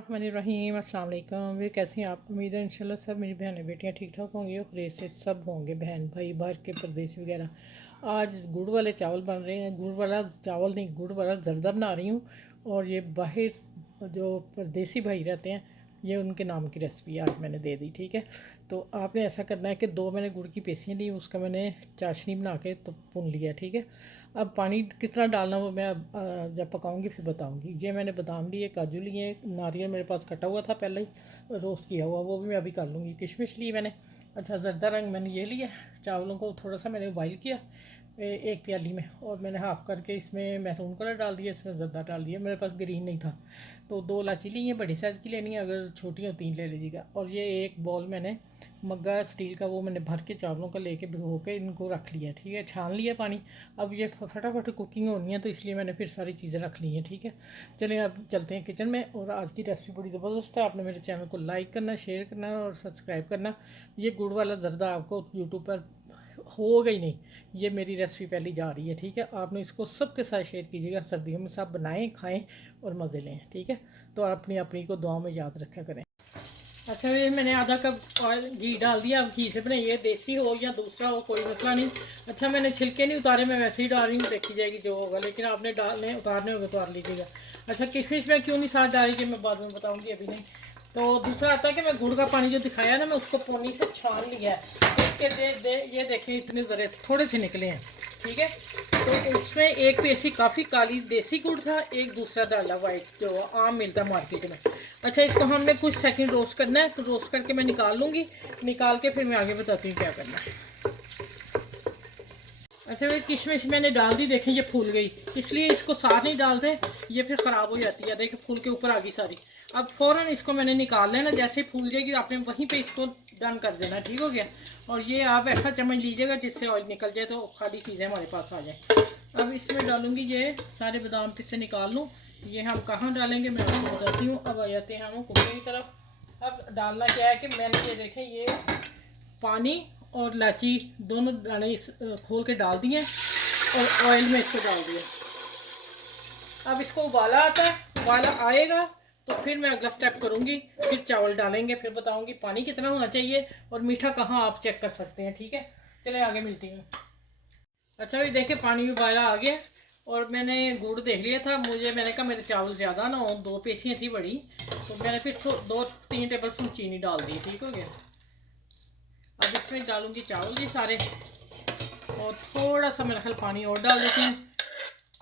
बिस्मिल्लाहिर्रहमानिर्रहीम। अस्सलाम वालेकुम। वे कैसी हैं आप? उम्मीद है इंशाल्लाह सब मेरी बहनें बेटियां ठीक ठाक होंगी और खैरियत से सब होंगे, बहन भाई बाहर के परदेसी वगैरह। आज गुड़ वाले चावल बन रहे हैं। गुड़ वाला चावल नहीं, गुड़ वाला जर्दा बना रही हूँ। और ये बाहर जो परदेसी भाई रहते हैं, ये उनके नाम की रेसिपी आज मैंने दे दी। ठीक है, तो आपने ऐसा करना है कि दो मैंने गुड़ की पेसियाँ ली, उसका मैंने चाशनी बना के तो भून लिया। ठीक है, अब पानी कितना डालना वो मैं अब जब पकाऊंगी फिर बताऊंगी। ये मैंने बादाम लिए, काजू लिए, नारियल मेरे पास कटा हुआ था पहले ही रोस्ट किया हुआ, वो भी मैं अभी कर लूँगी। किशमिश ली मैंने। अच्छा, ज़रदा रंग मैंने ये लिया। चावलों को थोड़ा सा मैंने बॉइल किया एक प्याली में, और मैंने हाफ़ करके इसमें मैरून कलर डाल दिया, इसमें ज़रदा डाल दिया। मेरे पास ग्रीन नहीं था तो दो इलायची ली है, बड़ी साइज़ की लेनी है, अगर छोटी हो तीन ले लीजिएगा। और ये एक बॉल मैंने मग्गा स्टील का वो मैंने भर के चावलों का लेके भिगो के इनको रख लिया। ठीक है, छान लिया पानी। अब ये फटाफट कुकिंग होनी है तो इसलिए मैंने फिर सारी चीज़ें रख ली हैं। ठीक है, चलिए अब चलते हैं किचन में। और आज की रेसिपी बड़ी ज़बरदस्त है। आपने मेरे चैनल को लाइक करना, शेयर करना और सब्सक्राइब करना। ये गुड़ वाला ज़रदा आपको यूट्यूब पर होगा ही नहीं, ये मेरी रेसिपी पहली जा रही है। ठीक है, आपने इसको सबके साथ शेयर कीजिएगा। सर्दियों में सब बनाएं, खाएं और मज़े लें। ठीक है, तो अपनी अपनी को दुआओं में याद रखा करें। अच्छा, ये मैंने आधा कप ऑयल घी डाल दिया। अब घी से बनाइए, देसी हो या दूसरा हो कोई मसला नहीं। अच्छा, मैंने छिलके नहीं उतारे, मैं वैसे ही डाल रही हूँ, देखी जाएगी जो होगा, लेकिन आपने डालने उतारने होंगे तो उतार लीजिएगा। अच्छा, किशमिश में क्यों नहीं साथ डालेगी मैं बाद में बताऊँगी, अभी नहीं। तो दूसरा आता है कि मैं गुड़ का पानी जो दिखाया ना, मैं उसको पानी से छान लिया है। इसके ये देखिए इतने ज़रे थोड़े से निकले हैं। ठीक है, तो उसमें एक पेशी काफ़ी काली देसी गुड़ था, एक दूसरा डाला वाइट जो आम मिलता है मार्केट में। अच्छा, इसको हमने कुछ सेकंड रोस्ट करना है, तो रोस्ट करके मैं निकाल लूँगी। निकाल के फिर मैं आगे बताती हूँ क्या करना है। अच्छा, ये किशमिश मैंने डाल दी, देखें ये फूल गई, इसलिए इसको साथ नहीं डालते, ये फिर ख़राब हो जाती है। देखें फूल के ऊपर आ गई सारी। अब फ़ौरन इसको मैंने निकाल लेना, जैसे ही फूल जाएगी आपने वहीं पे इसको डन कर देना। ठीक हो गया। और ये आप ऐसा चम्मच लीजिएगा जिससे ऑयल निकल जाए, तो खाली चीज़ें हमारे पास आ जाए। अब इसमें डालूँगी ये सारे बादाम पिस्से निकाल लूँ। ये हम कहाँ डालेंगे मैं आपको बताती हूँ। अब आ जाते हैं हम कुकिंग की तरफ। अब डालना क्या है कि मैंने ये देखें ये पानी और इलायची दोनों दाने इस खोल के डाल दिए और ऑयल में इसको डाल दिया। अब इसको उबाला आता है, उबाला आएगा तो फिर मैं अगला स्टेप करूँगी, फिर चावल डालेंगे, फिर बताऊँगी पानी कितना होना चाहिए और मीठा कहाँ आप चेक कर सकते हैं। ठीक है, चले आगे मिलती हूँ। अच्छा, भी देखे पानी उबाला आ गया और मैंने गुड़ देख लिया था, मैंने कहा मेरे चावल ज़्यादा ना हो, दो पेशियाँ थी बड़ी, तो मैंने फिर 2-3 टेबल स्पून चीनी डाल दी। ठीक हो गया। अब इसमें डालूंगी चावल जी सारे, और थोड़ा सा मेरा ख्याल पानी और डाल देती हूँ।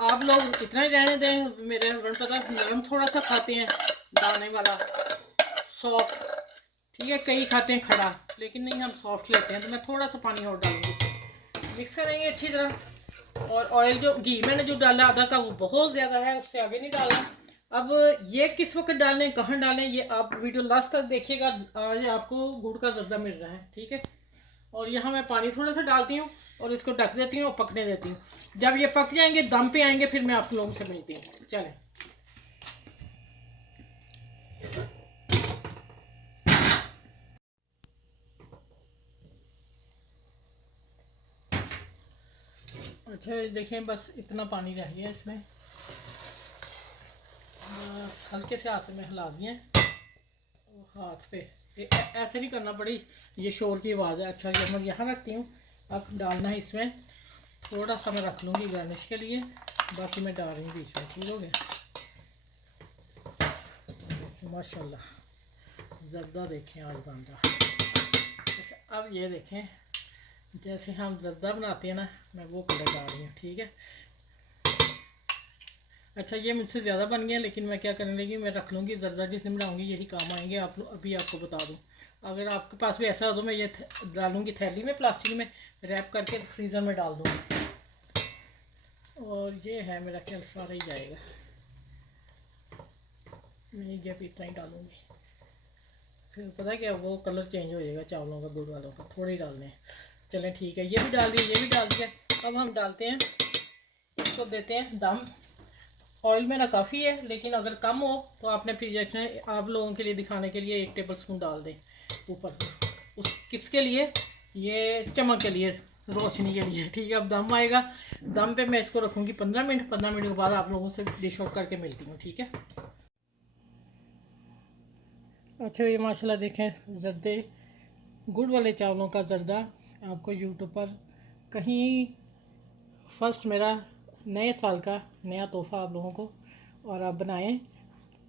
आप लोग इतना ही रहने दें, मेरे हस्बैंड पता नरम थोड़ा सा खाते हैं, दाने वाला सॉफ्ट। ठीक है, कई खाते हैं खड़ा, लेकिन नहीं हम सॉफ्ट लेते हैं, तो मैं थोड़ा सा पानी और डालूंगी। मिक्स करेंगे अच्छी तरह। और ऑयल जो घी मैंने जो डाला आधा का, वो बहुत ज़्यादा है, उससे आगे नहीं डालना। अब ये किस वक्त डालें, कहाँ डालें, ये आप वीडियो लास्ट तक देखिएगा। आज आपको गुड़ का जर्दा मिल रहा है। ठीक है, और यहाँ मैं पानी थोड़ा सा डालती हूँ और इसको ढक देती हूँ और पकने देती हूँ। जब ये पक जाएंगे, दम पे आएंगे, फिर मैं आप लोगों से मिलती हूँ। चलें। अच्छा, देखें बस इतना पानी रह गया इसमें, बस हल्के से हाथ में हिला दिए हाथ पे। ऐसे नहीं करना पड़ी, ये शोर की आवाज़ है। अच्छा, ये मैं यहाँ रखती हूँ। अब डालना है इसमें थोड़ा सा, मैं रख लूँगी गार्निश के लिए, बाकी मैं डाल रही हूँ बीच में। ठीक हो गया। माशाल्लाह ज़र्दा देखें आज बन रहा। अच्छा, अब ये देखें जैसे हम ज़र्दा बनाते हैं ना, मैं वो कलर डाल रही हूँ। ठीक है। अच्छा, ये मुझसे ज़्यादा बन गया, लेकिन मैं क्या करने लगी, मैं रख लूँगी ज़र्दा जिसमें बनाऊँगी यही काम आएंगे। आप अभी आपको बता दूँ, अगर आपके पास भी ऐसा हो तो मैं ये डालूँगी थैली में, प्लास्टिक में रैप करके फ्रीज़र में डाल दूँगी। और ये है मेरा ख्याल सारा ही जाएगा, मैं ये इतना ही डालूँगी। फिर पता है क्या, वो कलर चेंज हो जाएगा चावलों का, गुड़ वालों का, थोड़े ही डालने हैं। चलें ठीक है, ये भी डाल दिया, ये भी डाल दिया। अब हम डालते हैं, इसको देते हैं दम। ऑयल मेरा काफ़ी है, लेकिन अगर कम हो तो आपने फिर देखना है, आप लोगों के लिए दिखाने के लिए 1 टेबल स्पून डाल दें ऊपर। उस किसके लिए, ये चमक के लिए, रोशनी के लिए। ठीक है, अब दम आएगा, दम पे मैं इसको रखूँगी 15 मिनट। 15 मिनट के बाद आप लोगों से डिश आउट करके मिलती हूँ। ठीक है। अच्छा ये माशाल्लाह देखें जर्दे गुड़ वाले चावलों का जर्दा आपको यूट्यूब पर कहीं फर्स्ट मेरा नए साल का नया तोहफ़ा आप लोगों को। और आप बनाएं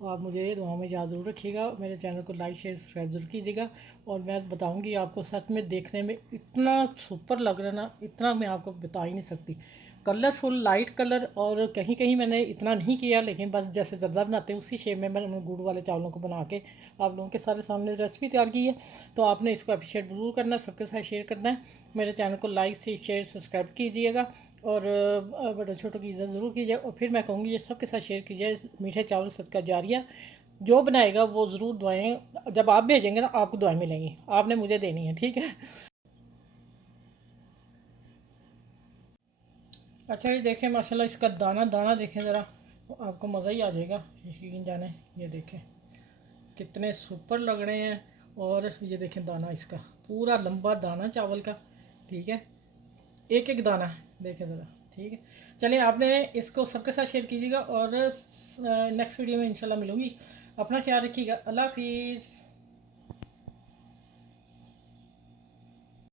और आप मुझे दुआ में याद ज़रूर रखिएगा। मेरे चैनल को लाइक शेयर सब्सक्राइब ज़रूर कीजिएगा। और मैं बताऊंगी आपको, सच में देखने में इतना सुपर लग रहा ना, इतना मैं आपको बता ही नहीं सकती। कलरफुल लाइट कलर, और कहीं कहीं मैंने इतना नहीं किया, लेकिन बस जैसे जर्दा बनाते हैं उसी शेप में मैंने गुड़ वाले चावलों को बना के आप लोगों के सारे सामने रेसिपी तैयार की है। तो आपने इसको अप्रिशिएट ज़रूर करना है, सबके साथ शेयर करना है। मेरे चैनल को लाइक से शेयर सब्सक्राइब कीजिएगा और बड़े छोटों की इज़्ज़त ज़रूर कीजिए। और फिर मैं कहूँगी ये सबके साथ शेयर कीजिए। मीठे चावल सदका जारिया, जो बनाएगा वो ज़रूर दुआएं, जब आप भेजेंगे ना आपको दुआएं मिलेंगी, आपने मुझे देनी है, ठीक है। अच्छा ये देखें माशाल्लाह, इसका दाना दाना देखें ज़रा, आपको मज़ा ही आ जाएगा यकीन जाने। ये देखें कितने सुपर लग रहे हैं। और ये देखें दाना इसका पूरा लंबा दाना चावल का, ठीक है, एक एक दाना देखें ज़रा, ठीक है। चलिए आपने इसको सबके साथ शेयर कीजिएगा और नेक्स्ट वीडियो में इंशाल्लाह मिलूँगी। अपना ख्याल रखिएगा। अल्लाह हाफिज़।